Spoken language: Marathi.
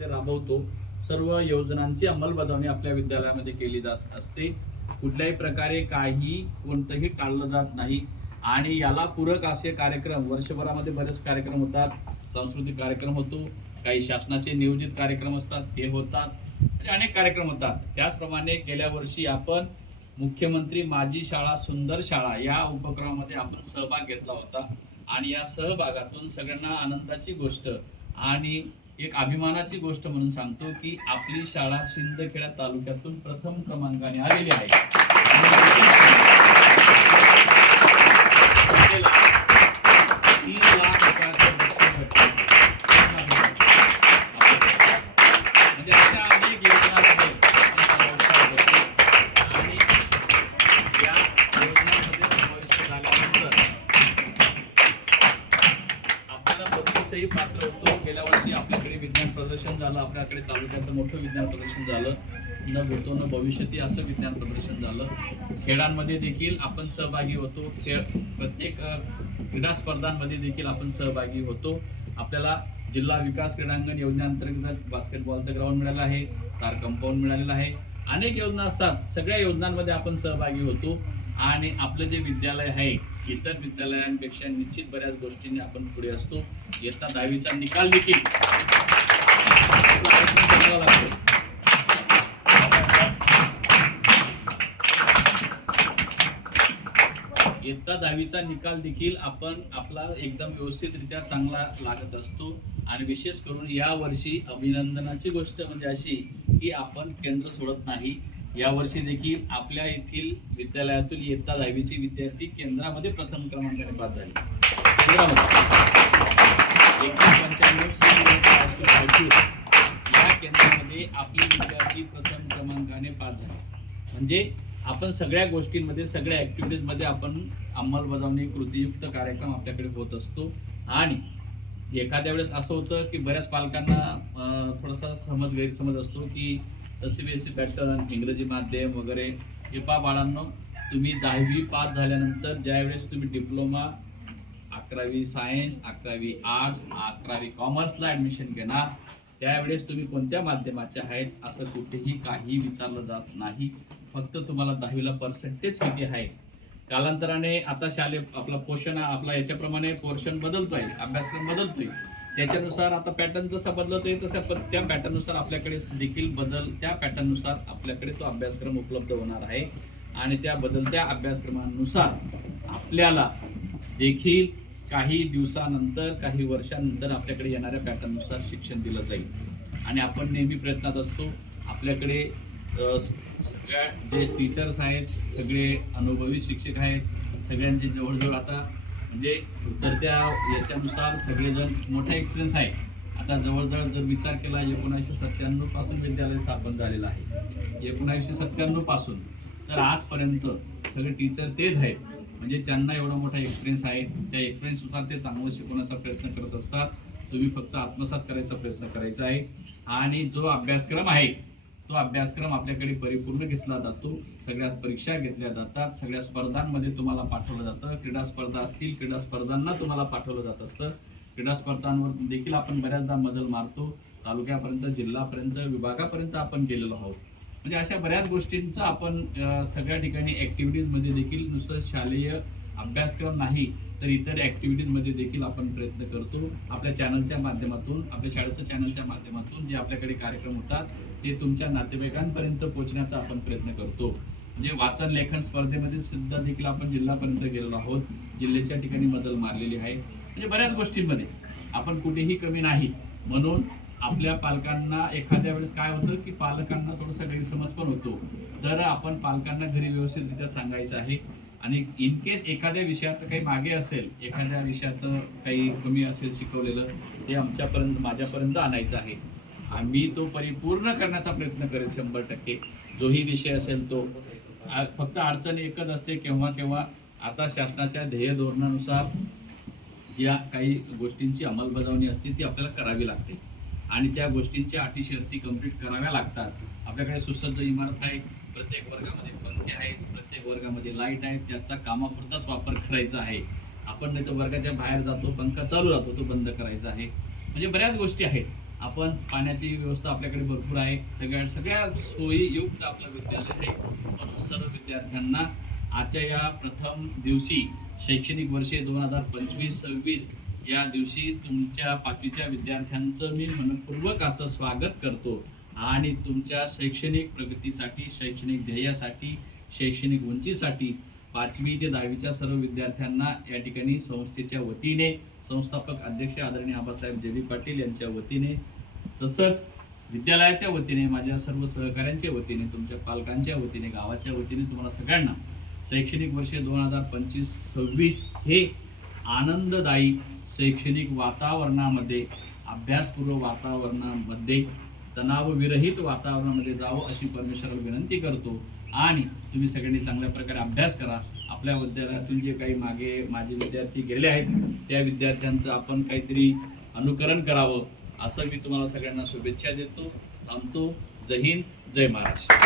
विद्यालयामध्ये राबवतो. सर्व योजनांची अंमलबजावणी आपल्या विद्यालयामध्ये केली जात असते. कुठल्याही प्रकारे काही कोणतंही टाळलं जात नाही. आणि याला पूरक असे कार्यक्रम वर्षभरामध्ये बरेच कार्यक्रम होतात. सांस्कृतिक कार्यक्रम होतो. काही शासनाचे नियोजित कार्यक्रम असतात. ते होतात. म्हणजे अनेक कार्यक्रम होतात. त्याचप्रमाणे गेल्या वर्षी आपण मुख्यमंत्री माझी शाळा सुंदर शाळा या उपक्रमामध्ये आपण सहभाग घेतला होता. आणि या सहभागातून सगळ्यांना आनंदाची गोष्ट आणि एक अभिमानाची गोष्ट म्हणून सांगतो की आपली शाळा सिंदखेडा तालुक्यातून प्रथम क्रमांकाने आलेली आहे. आपल्याला पात्र होतो. गेल्या वर्षी आपल्याकडे विज्ञान प्रदर्शन झालं आपल्याकडे तालुक्याचं मोठं विज्ञान प्रदर्शन झालं. न भूतो न भविष्यती असं विज्ञान प्रदर्शन झालं. खेळांमध्ये देखील आपण सहभागी होतो. खेळ प्रत्येक क्रीडा स्पर्धांमध्ये देखील आपण सहभागी होतो. आपल्याला जिल्हा विकास क्रीडांगण योजनेअंतर्गत बास्केटबॉलचं ग्राउंड मिळालं आहे तार कंपाऊंड मिळालेलं आहे. अनेक योजना असतात. सगळ्या योजनांमध्ये आपण सहभागी होतो. आणि आपलं जे विद्यालय आहे इतर विद्यालयांपेक्षा निश्चित बऱ्याच गोष्टींनी आपण पुढे असतो. इयत्ता दहावीचा निकाल देखील. इयत्ता दहावीचा निकाल देखील आपण आपला एकदम व्यवस्थितरित्या चांगला लागत असतो. आणि विशेष करून या वर्षी अभिनंदनाची गोष्ट म्हणजे अशी की आपण केंद्र सोडत नाही. या वर्षी देखील आपल्या येथील विद्यालयातील इयत्ता दहावीचे विद्यार्थी केंद्रामध्ये प्रथम क्रमांकाने बाद झाले. केंद्रामध्ये. एकशे पंच्याण्णव श्री विवेक या केंद्रामध्ये आपले विद्यार्थी प्रथम क्रमांकाने पास झाले म्हणजे आपण सगळ्या गोष्टींमध्ये सगळ्या ॲक्टिव्हिटीजमध्ये आपण अंमलबजावणी कृतीयुक्त कार्यक्रम आपल्याकडे होत असतो आणि एखाद्या वेळेस असं होतं की बऱ्याच पालकांना थोडासा समज गैरसमज असतो की C B S E pattern इंग्रजी माध्यम वगैरे हे पा बाळांनो तुम्ही दहावी पास झाल्यानंतर ज्यावेळेस तुम्ही डिप्लोमा अकरावी सायन्स अकरावी आर्ट्स अकरावी कॉमर्सला ॲडमिशन घेणार. त्यावेळेस तुम्ही कोणत्या माध्यमाचे आहेत असं कुठेही काही विचारलं जात नाही. फक्त तुम्हाला दहावीला पर्सेंटेज किती आहे? कालांतराने आता शालेय आपला पोषण आपला याच्याप्रमाणे पोर्शन बदलतोय अभ्यासक्रम बदलतोय. त्याच्यानुसार आता पॅटर्न जसा बदलतोय तसा प- त्या पॅटर्ननुसार आपल्याकडे देखील बदल त्या पॅटर्ननुसार आपल्याकडे तो अभ्यासक्रम उपलब्ध होणार आहे. आणि त्या बदलत्या अभ्यासक्रमानुसार आपल्याला देखील काही दिवसानंतर काही वर्षानंतर आपल्याकडे येणाऱ्या पॅटर्ननुसार शिक्षण दिलं जाईल. आणि आपण नेहमी प्रयत्नात असतो आपल्याकडे सगळ्या जे टीचर्स आहेत सगळे अनुभवी शिक्षक आहेत सगळ्यांचे जवळजवळ आता म्हणजे उतरत्या याच्यानुसार सगळेजण मोठा एक्सपिरियन्स आहे. आता जवळजवळ जर विचार केला एकोणावीसशे सत्त्याण्णवपासून विद्यालय स्थापन झालेलं आहे. एकोणावीसशे सत्त्याण्णवपासून तर आजपर्यंत सगळे टीचर तेच आहेत. म्हणजे त्यांना एवढा मोठा एक्सपिरियन्स आहे त्या एक्सपिरियन्सनुसार ते चांगलं शिकवण्याचा प्रयत्न करत असतात. तुम्ही फक्त आत्मसात करायचा प्रयत्न करायचा आहे. आणि जो अभ्यासक्रम आहे तो अभ्यासक्रम आपल्याकडे परिपूर्ण घेतला जातो. सगळ्या परीक्षा घेतल्या जातात. सगळ्या स्पर्धांमध्ये तुम्हाला पाठवलं जातं. क्रीडा स्पर्धा असतील क्रीडा स्पर्धांना तुम्हाला पाठवलं जात असतं. क्रीडा स्पर्धांवर देखील आपण बऱ्याचदा मजल मारतो. तालुक्यापर्यंत जिल्हापर्यंत विभागापर्यंत आपण गेलेलो आहोत. म्हणजे अशा बऱ्याच गोष्टींचा आपण सगळ्या ठिकाणी ॲक्टिव्हिटीजमध्ये देखील नुसतं शालेय अभ्यासक्रम नाही तर इतर ॲक्टिव्हिटीजमध्ये देखील आपण प्रयत्न करतो. आपल्या चॅनलच्या माध्यमातून आपल्या शाळेच्या चॅनलच्या माध्यमातून जे आपल्याकडे कार्यक्रम होतात ते तुमच्या नातेवाईकांपर्यंत पोहोचण्याचा आपण प्रयत्न करतो. म्हणजे वाचन लेखन स्पर्धेमध्ये सुद्धा देखील आपण जिल्हापर्यंत गेलेलो आहोत. जिल्ह्याच्या ठिकाणी मजल मारलेली आहे. म्हणजे बऱ्याच गोष्टींमध्ये आपण कुठेही कमी नाही. म्हणून आपल्या पालकांना एखाद्या वेळेस काय होतं की पालकांना थोडासा गैरसमज पण होतो. तर आपण पालकांना घरी व्यवस्थितरित्या सांगायचं आहे. आणि इन केस एखाद्या विषयाचं काही मागे असेल एखाद्या विषयाचं काही कमी असेल शिकवलेलं ते आमच्यापर्यंत माझ्यापर्यंत आणायचं आहे. आम्ही तो परिपूर्ण करण्याचा प्रयत्न करेल शंभर टक्के. जोही विषय असेल तो. फक्त अडचण एकच असते केव्हा केव्हा आता शासनाच्या ध्येय धोरणानुसार ज्या काही गोष्टींची अंमलबजावणी असते ती आपल्याला करावी लागते. आणि त्या गोष्टींच्या अटी शर्ती कंप्लीट कराव्या लागतात. आपल्याकडे सुसज्ज इमारत आहे प्रत्येक वर्गामध्ये पंखे आहेत प्रत्येक वर्गामध्ये लाइट आहेत त्याचा कामापुरताच वापर करायचा आहे. आपण नाही तर वर्गाच्या बाहेर जातो पंखा चालू राहतो तो बंद करायचा आहे. म्हणजे बऱ्याच गोष्टी आहेत. आपण पाण्याची व्यवस्था आपल्याकडे भरपूर आहे. सगळ्या सगळ्या सोयी युक्त आपलं विद्यालय आहे. म्हणून सर्व विद्यार्थ्यांना आजच्या या प्रथम दिवशी शैक्षणिक वर्षे दोन हजार पंचवीस सव्वीस या दिवशी तुमच्या पाचवीच्या विद्यार्थ्यांचं मी मनपूर्वक असं स्वागत करतो. आणि तुमच्या शैक्षणिक प्रगतीसाठी शैक्षणिक ध्येयासाठी शैक्षणिक उंचीसाठी पाचवी ते दहावीच्या सर्व विद्यार्थ्यांना या ठिकाणी संस्थेच्या वतीने संस्थापक अध्यक्ष आदरणीय आबासाहेब जे बी पाटील यांच्या वतीने तसंच विद्यालयाच्या वतीने माझ्या सर्व सहकाऱ्यांच्या वतीने तुमच्या पालकांच्या वतीने गावाच्या वतीने तुम्हाला सगळ्यांना शैक्षणिक वर्ष दोन हजार पंचवीस सव्वीस हे आनंददायी शैक्षणिक वातावरणामध्ये अभ्यासपूर्व वातावरणामध्ये तणावविरहित वातावरणामध्ये जावं अशी परमेश्वराला विनंती करतो. आणि तुम्ही सगळ्यांनी चांगल्या प्रकारे अभ्यास करा. आपल्या विद्यालयातून जे काही मागे माझे विद्यार्थी गेले आहेत त्या विद्यार्थ्यांचं आपण काहीतरी अनुकरण करावं असं मी तुम्हाला सगळ्यांना शुभेच्छा देतो. थांबतो. जय हिंद. जय महाराष्ट्र.